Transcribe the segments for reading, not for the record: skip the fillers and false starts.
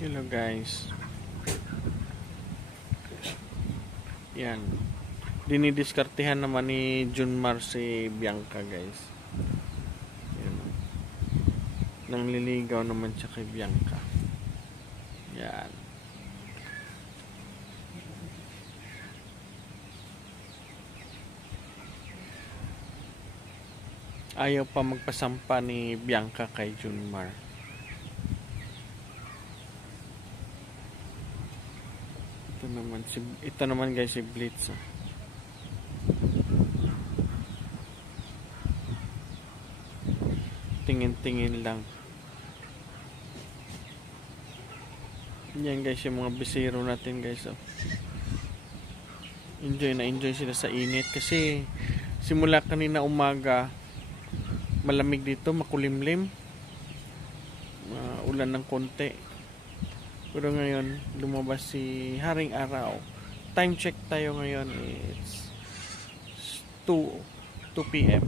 Hello guys. Yan. Dinidiskartehan naman ni Junmar si Bianca guys. Yan. Nangliligaw naman siya kay Bianca. Yan. Ayaw pa magpasampa ni Bianca kay Junmar. Ito naman guys si Blitz. Tingin-tingin lang. Yan guys yung mga bisero natin guys. Enjoy sila sa init kasi simula kanina umaga malamig dito, makulimlim. Ulan ng konti. Pero ngayon, lumabas si Haring Araw. Time check tayo ngayon. It's 2 p.m.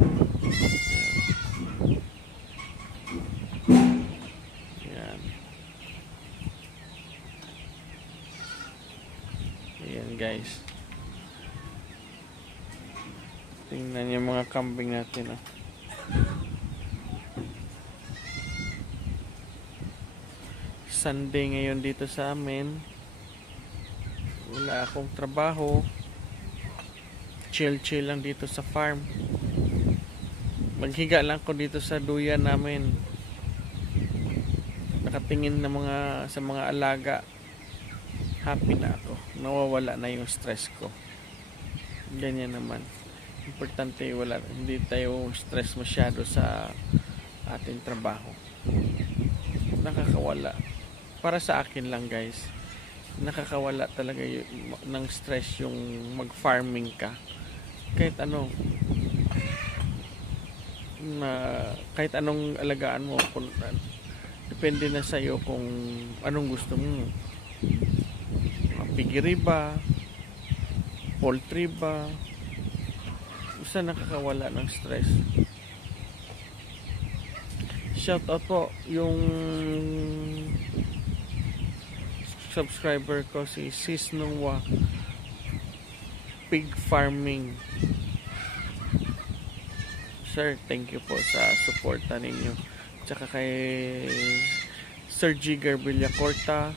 Ayan. Ayan guys. Tingnan yung mga kambing natin. Sunday ngayon dito sa amin. Wala akong trabaho. Chill lang dito sa farm. Maghiga lang ko dito sa duyan namin. Nakatingin na sa mga alaga. Happy na ako. Nawawala na yung stress ko. Ganyan naman. Importante hindi tayo stress masyado sa ating trabaho. Nakakawala. Para sa akin lang guys, nakakawala talaga ng stress yung mag-farming ka. Kahit kahit anong alagaan mo, depende na sa'yo kung anong gusto mo. Piggery ba? Poultry ba? Basta nakakawala ng stress. Shout out po yung subscriber ko si Sis Noah Pig Farming. Sir, thank you po sa suporta ninyo. Tsaka kay Sir Jigar Villacorta,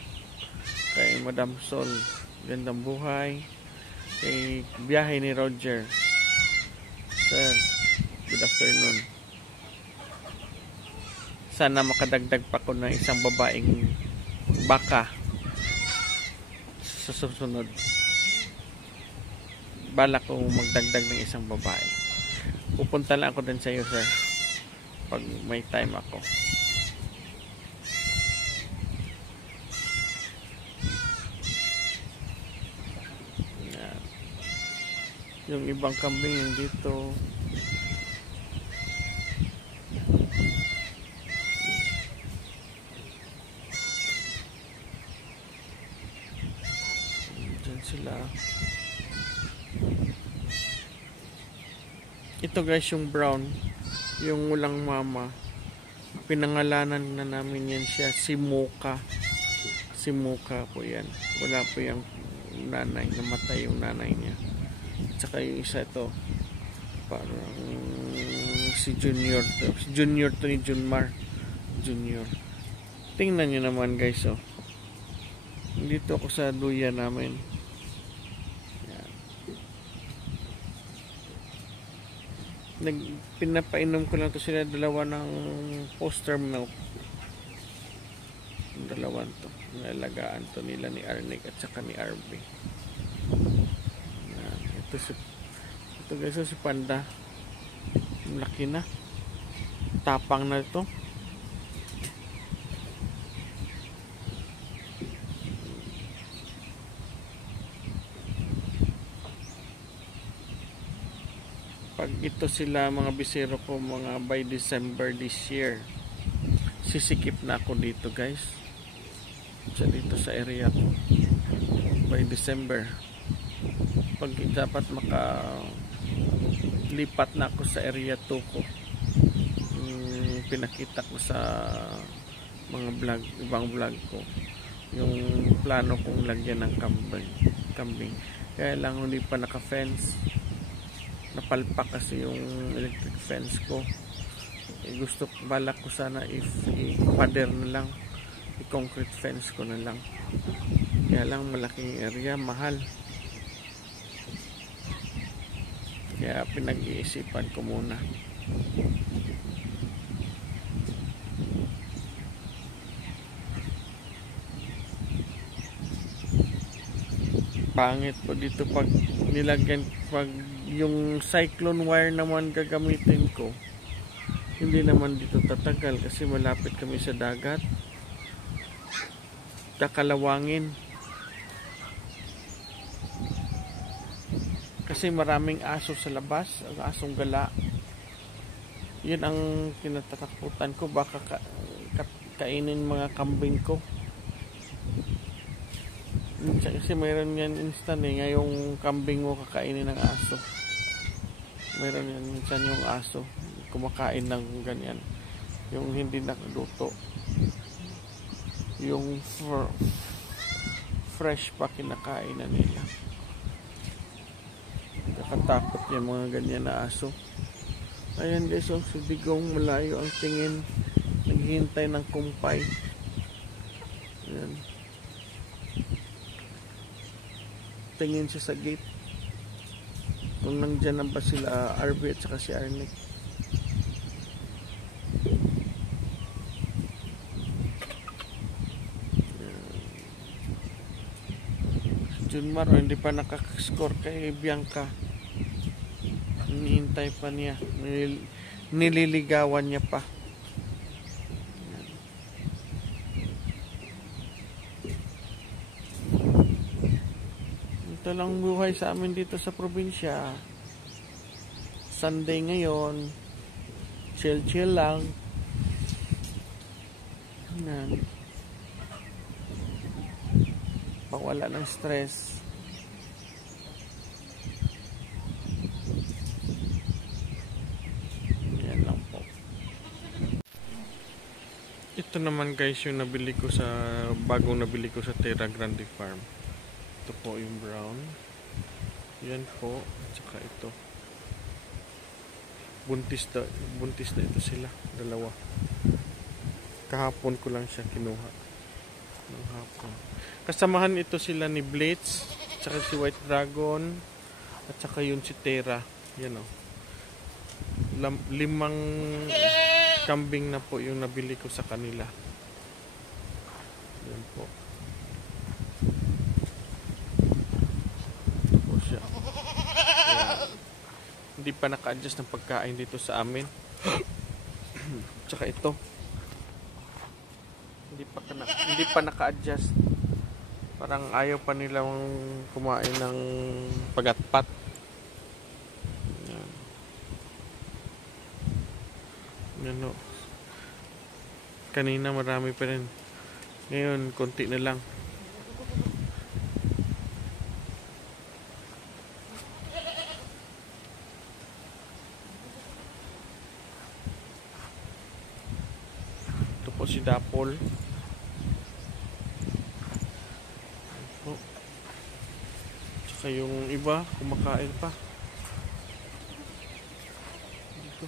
kay Madam Sol Gandang Buhay, kay Biyahe ni Roger. Sir, good afternoon. Sana makadagdag pa ko ng isang babaeng baka sa susunod. Balak ko magdagdag ng isang babae. Pupunta lang ako din sa iyo, sir, pag may time ako. Yan. Yung ibang kambing yung dito. Sila. Ito guys yung brown, yung walang mama. Pinangalanan na namin yan siya, si Mocha. Si Mocha po yan. Wala po yung nanay, namatay yung nanay niya. Tsaka yung isa ito, parang si Junior to. Si Junior to ni Junmar. Junior. Tingnan nyo naman guys. Dito ako sa duya namin. Pinapainom ko lang to sila dalawa ng poster milk. Dalawan to. Nalagaan to nila ni Arnick at saka ni RB. Ito guys, si Panda. Laki na. Tapang na ito. Pag ito sila mga bisero ko, mga by December this year, sisikip na ako dito guys. Dito sa area ko by December. Pag dapat makalipat na ako sa area 2 ko. Pinakita ko sa mga vlog, ibang vlog ko. yung plano kong lagyan ng kambing. Kaya lang hindi pa naka-fence. Napalpak kasi yung electric fence ko. Gusto balak ko sana i-pader na lang, i-concrete fence ko na lang. Kaya lang malaking area, mahal. Kaya pinag-iisipan ko muna. Pangit po dito pag nilagyan, pag yung cyclone wire naman gagamitin ko, hindi naman dito tatagal kasi malapit kami sa dagat. Kakalawangin. Kasi maraming aso sa labas, ang asong gala. Yun ang kinatatakutan ko, baka kainin mga kambing ko. Kasi mayroon yan instant ngayong kambing mo kakainin ng aso. Mayroon yan minsan yung aso kumakain ng ganyan, yung hindi nakaluto, yung fresh pa kinakain na nila. Nakatakot yung mga ganyan na aso. Ayan guys, si Digong malayo ang tingin, naghihintay ng kumpay. Ayan, tingin siya sa gate kung nandyan na ba sila RB at saka si Arnick. Junmar hindi pa nakaka-score kay Bianca, hinihintay pa niya, nililigawan niya pa. Ito lang buhay sa amin dito sa probinsya. Sunday ngayon, chill lang. Yan. Wala ng stress. Yan lang po. Ito naman guys yung nabili ko sa bagong nabili ko sa Terra Grande Farm. Ito po yung brown. Yan po. At saka ito. Buntis na ito sila. Dalawa. Kahapon ko lang siya kinuha. Ng hapon. Kasamahan ito sila ni Blitz, tsaka si White Dragon, at saka yun si Terra. Yan o. 5 kambing na po yung nabili ko sa kanila. Yan po. Ito po siya. Yan. Hindi pa naka-adjust ng pagkain dito sa amin. Tsaka ito. Hindi pa naka-adjust. Parang ayaw pa nilang kumain ng pagatpat. Yan. Yan o. Kanina marami pa rin. Ngayon, konti na lang. Ito po si Dapol. Tsaka yung iba kumakain pa dito.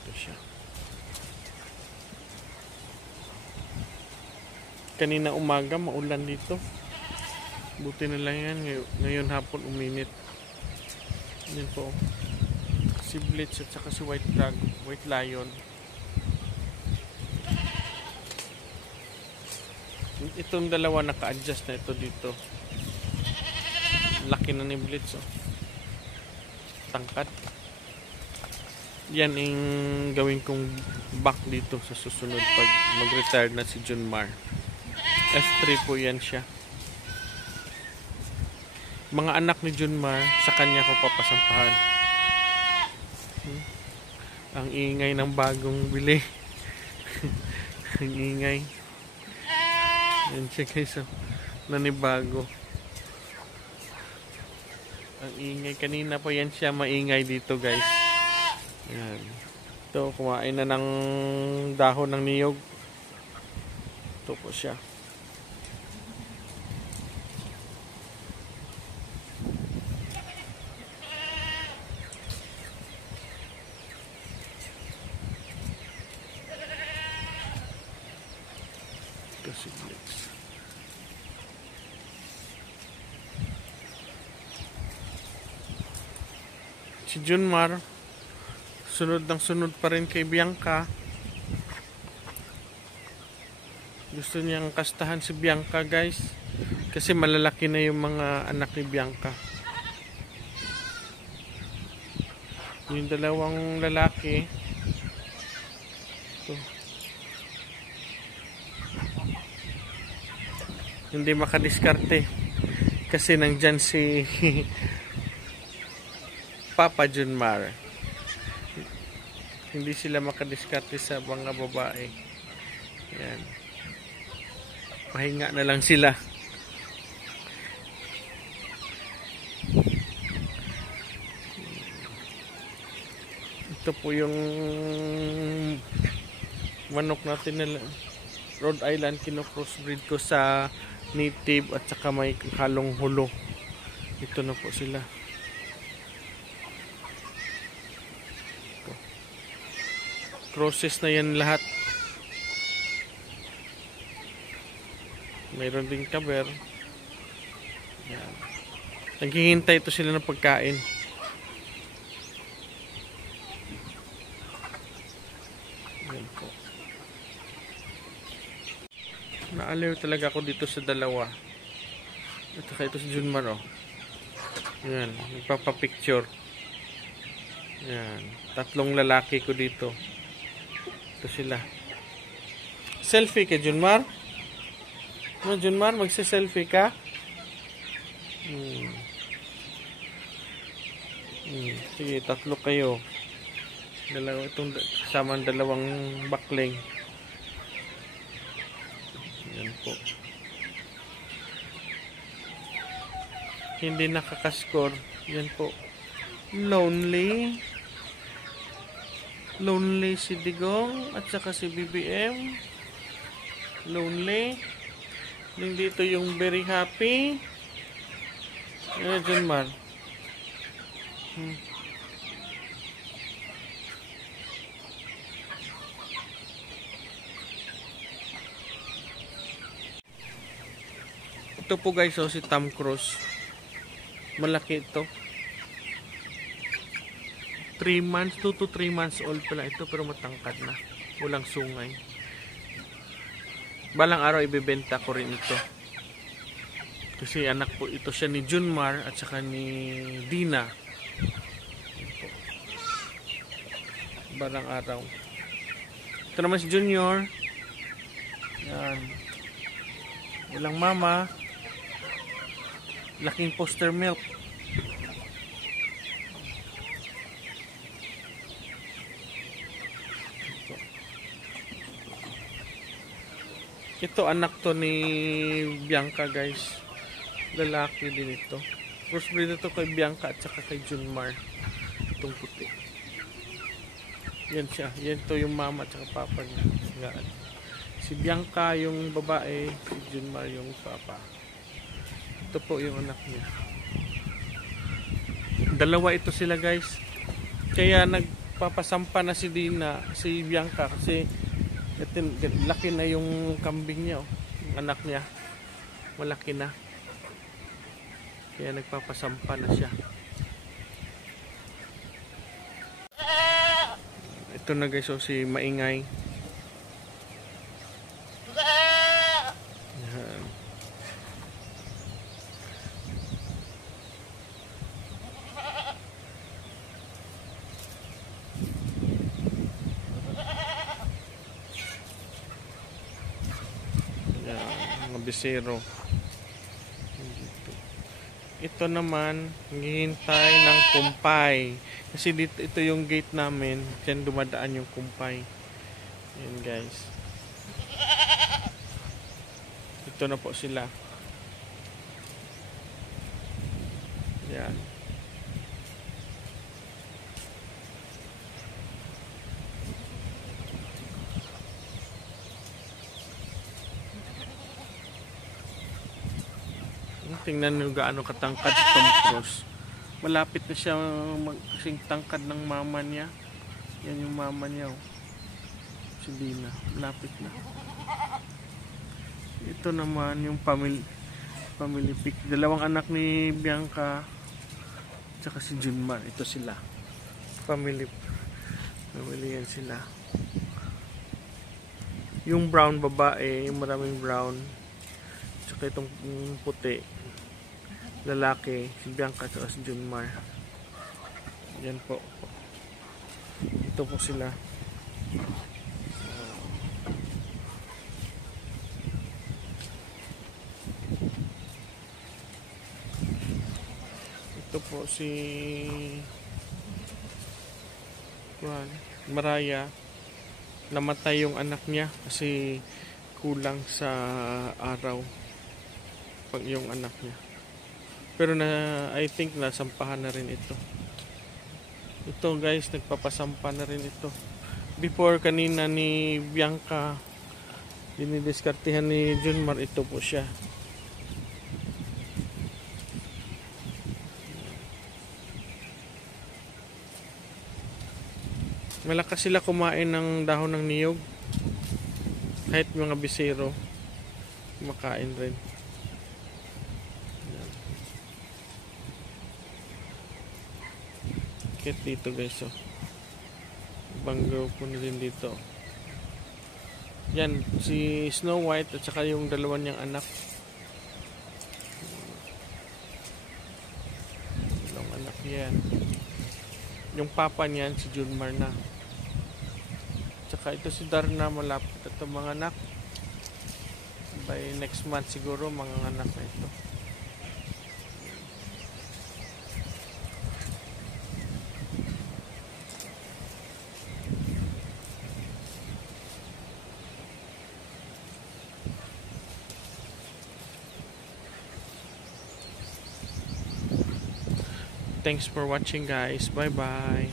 Ito siya. Kanina umaga maulan dito. Buti na lang yan. Ngayon hapon uminit. Yan po. Si Blitz at saka si White Dragon, White Lion. Itong dalawa naka-adjust na ito dito. Laki na ni Blitz oh. Tangkad. Yan ang gawin kong back dito sa susunod pag mag-retire na si Junmar. F3 po yan siya. Mga anak ni Junmar, sa kanya ko papasampahan. Ang ingay ng bagong bili. Ang ingay. Yan siya guys. nanibago. Ang ingay. Kanina pa yan siya maingay dito, guys. Yan. Ito, kumain na ng dahon ng niyog. Ito po siya. Ito si Blix. Si Junmar, sunod ng sunod pa rin kay Bianca. Gusto niyang kastahan si Bianca, guys. Kasi malalaki na yung mga anak ni Bianca. Yung dalawang lalaki. Ito. Hindi makadiskarte. Kasi nandyan si Papa Junmar. Hindi sila makadiskarte sa mga babae. Yan. Pahinga na lang sila. Ito po yung manok natin na Rhode Island, kino-crossbreed ko sa native at saka may halong hulo. Ito na po sila. Ito. Crosses na yan lahat. Mayroon ding kaber. Yan. Naghihintay ito sila ng pagkain. Yan po. Naaliw talaga ako dito sa dalawa. At saka ito si Junmar, oh. Yan. Nagpapapicture. Yan. 3 lalaki ko dito. Ito sila. Selfie kay Junmar? No, Junmar, magse-selfie ka? Sige, 3 kayo. Dalawa itong kasama dalawang bakling. Yan po. Hindi nakakaskor. Yan po. Lonely. Lonely si Digong at saka si BBM. Lonely. Dito yung very happy. Ano dyan, Mar? Ito po guys, oh, si Tom Cruise. Malaki ito. 3 months, 2 to 3 months old pala ito, pero matangkad na. Walang sungay. Balang araw ibebenta ko rin ito. Kasi anak po ito siya ni Junmar at saka ni Dina. Balang araw. Ito naman si Junior. Yan. Walang mama. Laking poster milk. Ito anak to ni Bianca, guys. Lalaki din ito. Crossbreed ito kay Bianca at saka kay Junmar. Itong puti. Yan siya. Yan to yung mama at saka papa niya. Yan. Si Bianca yung babae, si Junmar yung papa. Ito po yung anak niya. Dalawa ito sila, guys. Kaya nagpapasampa na si Dina, si Bianca kasi laki na yung kambing niya, oh. Yung anak niya malaki na, kaya nagpapasampa na siya. Ito na guys, oh, si Maingay. Yan. Mga bisero. Ito naman naghihintay ng kumpay kasi dito, ito yung gate namin, diyan dumadaan yung kumpay. Yan guys, ito na po sila. Yan. Tingnan nyo gaano katangkad si Tom Cruise. Malapit na siya kasing tangkad ng mama niya. Yan yung mama niya. Oh. Si Dina. Malapit na. Ito naman yung family pic. Dalawang anak ni Bianca tsaka si Junmar. Ito sila. Family yan sila. Yung brown babae, yung maraming brown. Tsaka itong puti. Lalaki, si Bianca at si Junmar. Yan po. Ito po sila. Ito po si Maraya. Namatay yung anak niya kasi kulang sa araw pag yung anak niya. Pero I think nasampahan na rin ito. Ito guys, nagpapasampa na rin ito. Before kanina ni Bianca, dinidiskartihan ni Junmar, ito po siya. Malakas sila kumain ng dahon ng niyog. Kahit mga bisero, kumakain rin. Dito guys, oh. Banggaw po na rin dito. Yan, si Snow White at saka yung dalawa niyang anak. Dalawang anak yan. Yung papa niyan, si Junmar na. Tsaka ito si Darna, malapit ito mga anak. By next month siguro, mga anak na ito. Thanks for watching guys. Bye bye.